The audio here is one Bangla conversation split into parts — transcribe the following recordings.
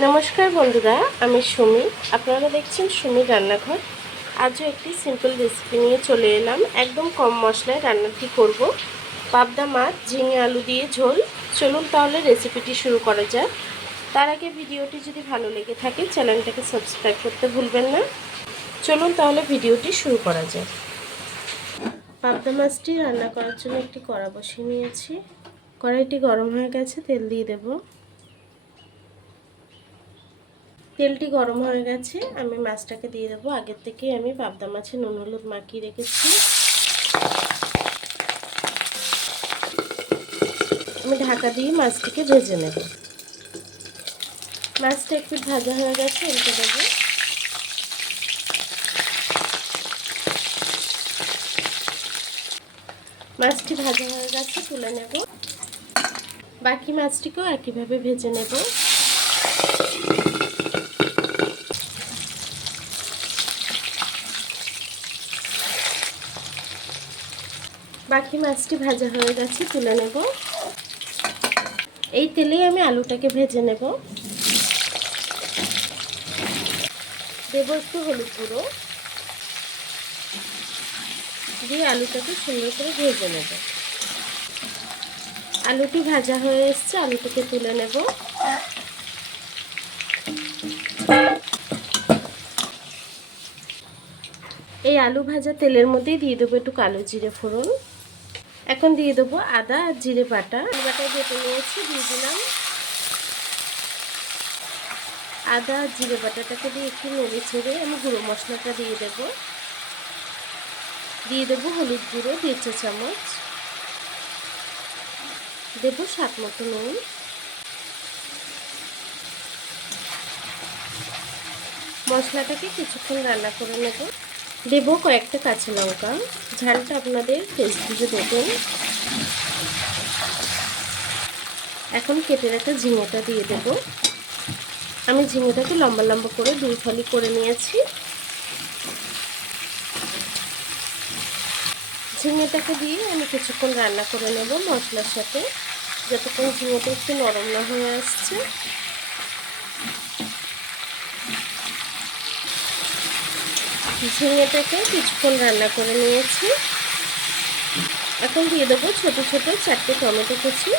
নমস্কার বন্ধুরা, আমি সুমি। আপনারা দেখছেন সুমি রান্নাঘর। আজও একটি সিম্পল রেসিপি নিয়ে চলে এলাম। একদম কম মশলায় রান্নাটি করব। পাবদা মাছ ঝিঙে আলু দিয়ে ঝোল। চলুন তাহলে রেসিপিটি শুরু করা যাক। তার আগে ভিডিওটি যদি ভালো লেগে থাকে চ্যানেলটাকে সাবস্ক্রাইব করতে ভুলবেন না। চলুন তাহলে ভিডিওটি শুরু করা যাক। পাবদা মাছটি রান্না করার জন্য একটি কড়া বসিয়ে নিয়েছি। কড়াইটি গরম হয়ে গেছে, তেল দিয়ে দেবো। তেলটি গরম হয়ে গেছে, আমি মাছটাকে দিয়ে দেবো। আগের থেকে আমি পাবদা মাছে নুন হলুদ মাখিয়ে রেখেছি। আমি ঢাকা দিয়ে মাছটিকে ভেজে নেব। মাছটা একটু ভাজা হয়ে গেছে, উল্টে দেবো। মাছটি ভাজা হয়ে গেছে, তুলে নেব। বাকি মাছটিকেও একইভাবে ভেজে নেব। বাকি মাছটি ভাজা হয়ে গেছে, তুলে নেব। এই তেলেই আমি আলুটাকে ভেজে নেব। দেব একটু হলুদ গুঁড়ো দিয়ে আলুটাকে সুন্দর করে ভেজে নেব। আলুটি ভাজা হয়ে এসছে, আলুটাকে তুলে নেব। এই আলু ভাজা তেলের মধ্যেই দিয়ে দেবো একটু কালো জিরে ফোড়ন। এখন দিয়ে দেবো আদা আর জিরে বাটা। বাটা বেটে নিয়েছি, দিয়ে দিলাম। আদা আর জিরে বাটাটাকে দিয়ে একটু নেড়ে ছেড়ে আমি গুঁড়ো মশলাটা দিয়ে দেবো। দিয়ে দেবো হলুদ গুঁড়ো 1.5 চা চামচ। দেবো স্বাদ মতো নুন। মশলাটাকে কিছুক্ষণ রান্না করে নেব। দেবো কয়েকটা কাঁচা লঙ্কা। ঝালটা আপনাদের টেস্ট বুঝে দেবেন। এখন কেটে রাখা ঝিঙেটা দিয়ে দেব। আমি ঝিঙেটাকে লম্বা লম্বা করে 2 ফালি করে নিয়েছি। ঝিঙেটাকে দিয়ে আমি কিছুক্ষণ রান্না করে নেব মশলার সাথে, যতক্ষণ ঝিঙেটা একটু নরম না হয়ে আসছে। ঝিঙেটাকে কিছুক্ষণ রান্না করে নিয়েছি। এখন দিয়ে দেবো ছোট ছোট 4টে টমেটো কুচি।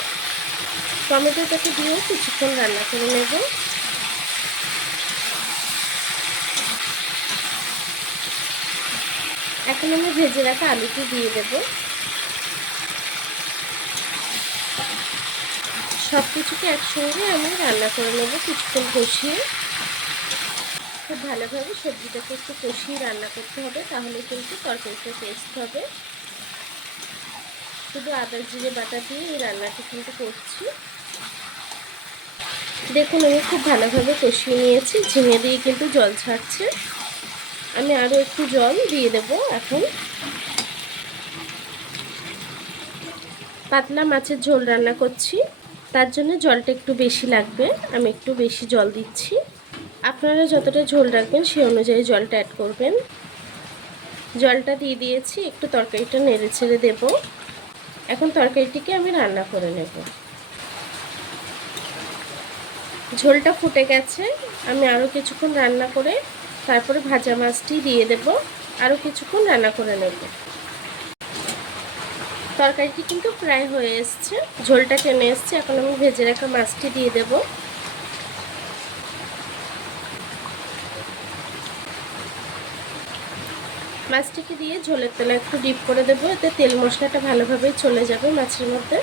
টমেটোটাকে দিয়েও কিছুক্ষণ রান্না করে নেব। এখন আমি ভেজে রাখা আলুটি দিয়ে দেব। সব কিছুকে একসঙ্গে আমি রান্না করে নেব কিছুক্ষণ কষিয়ে। খুব ভালোভাবে সবজিটাকে একটু কষিয়ে রান্না করতে হবে, তাহলে কিন্তু তরকারিটা টেস্ট হবে। শুধু আদা জিরে বাটা দিয়ে এই রান্নাটি কিন্তু করছি। দেখুন আমি খুব ভালোভাবে কষিয়ে নিয়েছি। ঝিঙে দিয়ে কিন্তু জল ছাড়ছে। আমি আরও একটু জল দিয়ে দেব। এখন পাতলা মাছের ঝোল রান্না করছি, তার জন্য জলটা একটু বেশি লাগবে। আমি একটু বেশি জল দিচ্ছি। আপনারা যতটা ঝোল রাখবেন সেই অনুযায়ী জলটা অ্যাড করবেন। জলটা দিয়ে দিয়েছি, একটু তরকারিটা নেড়ে ছেড়ে দেব। এখন তরকারিটিকে আমি রান্না করে নেব। ঝোলটা ফুটে গেছে, আমি আরও কিছুক্ষণ রান্না করে তারপরে ভাজা মাছটি দিয়ে দেব। আরও কিছুক্ষণ রান্না করে নেব। তরকারিটি কিন্তু প্রায় হয়ে এসছে, ঝোলটা টেনে এসছে। এখন আমি ভেজে রাখা মাছটি দিয়ে দেব। মাছটিকে দিয়ে ঝোলের তেলে একটু ডিপ করে দেবো, এতে তেল মশলাটা ভালোভাবে চলে যাবে মাছের মধ্যে,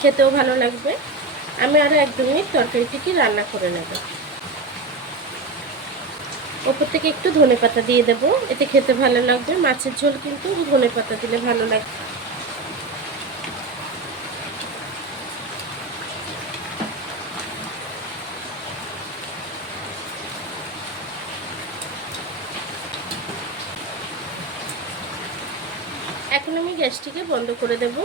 খেতেও ভালো লাগবে। আমি আরও 1-2 মিনিট তরকারিটিকে রান্না করে নেব। ওপর থেকে একটু ধনেপাতা দিয়ে দেবো, এতে খেতে ভালো লাগবে। মাছের ঝোল কিন্তু ধনেপাতা দিলে ভালো লাগবে। এখন আমি গ্যাসটিকে বন্ধ করে দেব।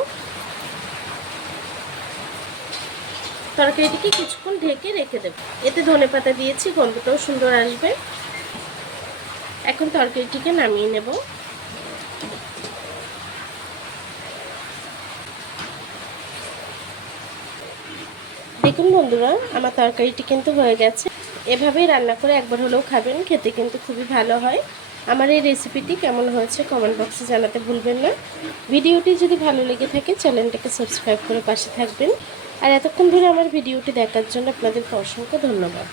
তরকারিটিকে কিছুক্ষণ ঢেকে রেখে দেব। এতে ধনেপাতা দিয়েছি, গন্ধটাও সুন্দর আসবে। এখন তরকারিটিকে নামিয়ে নেব। দেখুন বন্ধুরা, আমার তরকারিটি কিন্তু হয়ে গেছে। এভাবেই রান্না করে একবার হলেও খাবেন, খেতে কিন্তু খুবই ভালো হয়। আমার এই রেসিপিটি কেমন হয়েছে কমেন্ট বক্সে জানাতে ভুলবেন না। ভিডিওটি যদি ভালো লেগে থাকে চ্যানেলটাকে সাবস্ক্রাইব করে পাশে থাকবেন। আর এতক্ষণ ধরে আমার ভিডিওটি দেখার জন্য আপনাদেরকে অসংখ্য ধন্যবাদ।